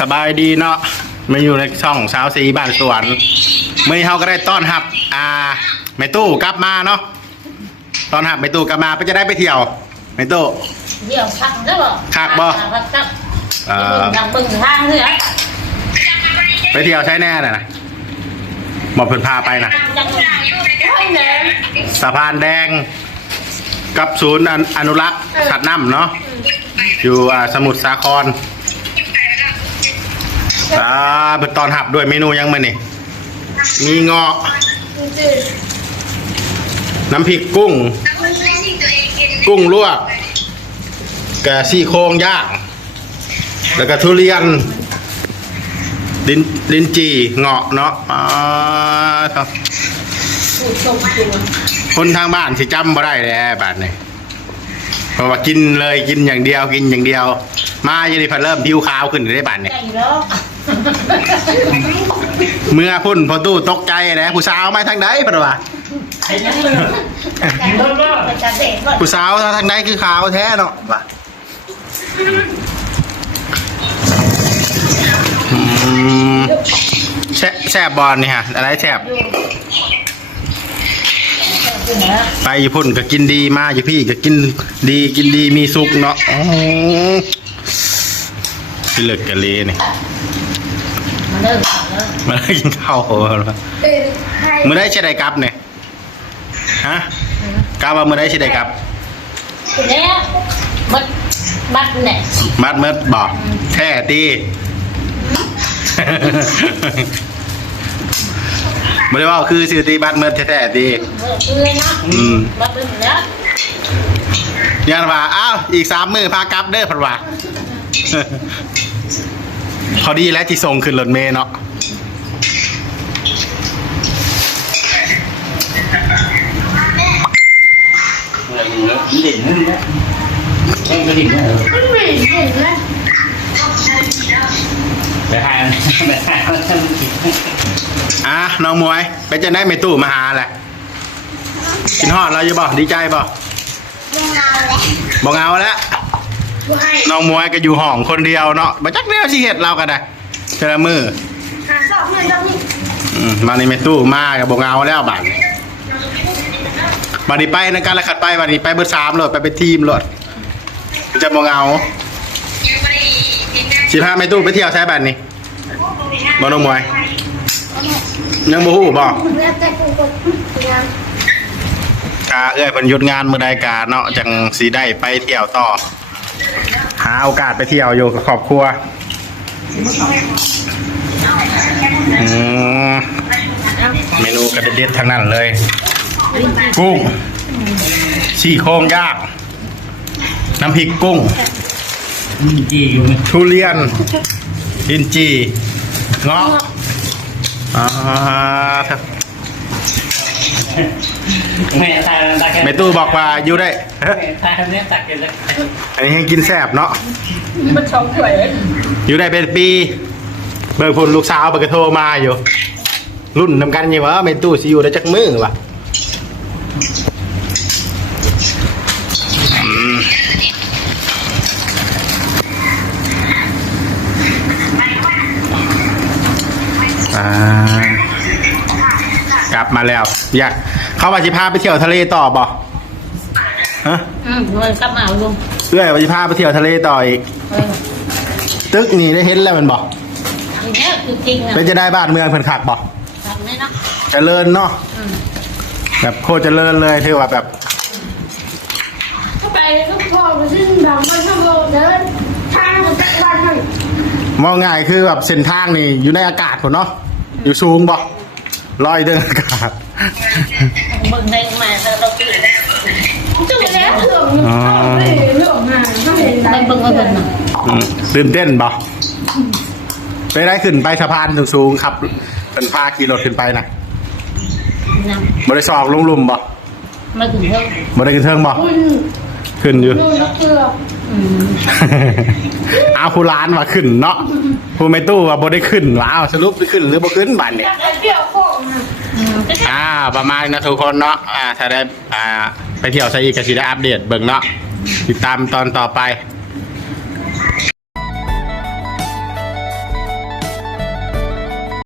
สบายดีเนาะมาอยู่ในช่องสาวสีบ้านสวนเมื่อเขาก็ได้ต้อนรับแม่ตู้กลับมาเนาะตอนหับแม่ตู้กลับมาก็จะได้ไปเที่ยวแม่ตู้เที่ยวคักได้บ่คักบ่ทางบึงทางนี่ไปเที่ยวใช้แน่น่ะนะหมอเพิ่นพาไปนะสะพานแดงกับศูนย์อนุรักษ์สัตว์น้ำเนาะอยู่สมุทรสาครเป็นตอนหับด้วยเมนูยังมานี่มีเงาะน้ำพริกกุ้งลวกกะซี่โครงย่างแล้วก็ทุเรียนลิ้นจี่เงาะเนาะครับคนทางบ้านสิจำบ่ได้แล้วบ้านนี่เพราะว่ากินเลยกินอย่างเดียวมาอย่างนี้พอเริ่มผิวขาวขึ้นได้บ้านนี่เมื่อพุ่นพอตู้ตกใจนะผู้สาวมาทางไหนพะวะผู้สาวทางไหนคือขาวแท้เนาะว่ะแซ่บบอลนี่ฮะอะไรแซ่บไปญี่ปุ่นก็กินดีมาอยู่พี่ก็กินดีมีสุกเนาะที่เลิกกันเลยนี่มาเลิกกินข้าวเมื่อได้เชดได้กลับเนี่ยฮะกลับว่าเมื่อได้เชดได้กลับแล้วมัดเนี่ยมัดบอกแท้ตีไม่ได้ว่าคือสื่อตีบัตรเมื่อแท้ๆตีบัตรเมื่อแล้วยันว่าอ้าวอีก3 มื้อพากลับเด้อพันว่าพอดีแล้วที่ส่งขึ้นรถเมล์เนาะเด่นนั่นแหละแข่งกระดิ่งเนี่ยไม่เด่นนะไปหายน้องมวยไปจะได้ไม่ตู้มาหาแหละกินฮอดเราอยู่บ่ดีใจบ่บ่เงาแล้วน้องมวยก็อยู่ห้องคนเดียวเนาะมาจักเดียวสิเห็ดเรากันได้เจอมือมาในไม่ตู้มากับบ่เงาแล้วบัดนี้ไปในการละขัดไปบัดนี้ไปเบอร์3เลยไปทีมเลยจะบ่เงา15ไม่ตู้ไปเที่ยวใช้บัดนี้บ่น้องมวยยังบ่ฮู้บ่เอ้ยเพิ่นหยุดงานมื้อใดกาเนาะจังสิได้ไปเที่ยวต่อหาโอกาสไปเที่ยวอยู่กับครอบครัวเมนูกระเด็ดๆทั้งนั้นเลยกุ้งซี่โครงย่างน้ำพริกกุ้งทุเรียนลิ้นจี่เงาะแม่ตู้บอกว่าอยู่ได้อันนี้ยังกินแซ่บเนาะมันช่องสวยอยู่ได้เป็นปีเบิกผลลูกสาวเบิกโทรมาอยู่รุ่นนำกันยังวะแม่ตู้สิอยู่ได้จักมือวะกลับมาแล้วอยากเข้ามาจิพาไปเที่ยวทะเลต่อบ่ฮะเลยกลับมาลุงเพื่อมาจิพาไปเที่ยวทะเลต่ออีกตึกนี่ได้เห็นแล้วมันบ่เนี่ยคือจริงนะเป็นจะได้บ้านเมืองเพิ่นขักบ่ขักไหมเนาะเจริญเนาะแบบโคตรเจริญเลยถือว่าแบบไปลูกพ่อมาซึ่งแบบมันทำโบเดินทางมันจะวันมันมองง่ายคือแบบเส้นทางนี่อยู่ในอากาศคนเนาะอยู่สูงบ่ลอยเดินอากาศบึงในมาเราตื่นจุดแล้วเถื่อนเรื่องมาไม่เห็นอะไรบึงมาเดินมาตื่นเต้นบ่ไปได้ขึ้นไปสะพานสูงๆครับเป็นพาขี่รถขึ้นไปนะบริษัทลุ่มๆบ่มาถึงเทิงบ่ได้ขึ้นเทิงบ่ขึ้นอยู่เอาผู้ร้านมาขึ้นเนาะผู้ไม่ตู้ว่าบ่ได้ขึ้นว้าวสรุปไปขึ้นหรือบ่ขึ้นบัดเนี่ยประมาณนะทุกคนเนาะถ้าได้ไปเที่ยวซะอีกก็สิได้อัปเดตเบิ่งเนาะติดตามตอนต่อไป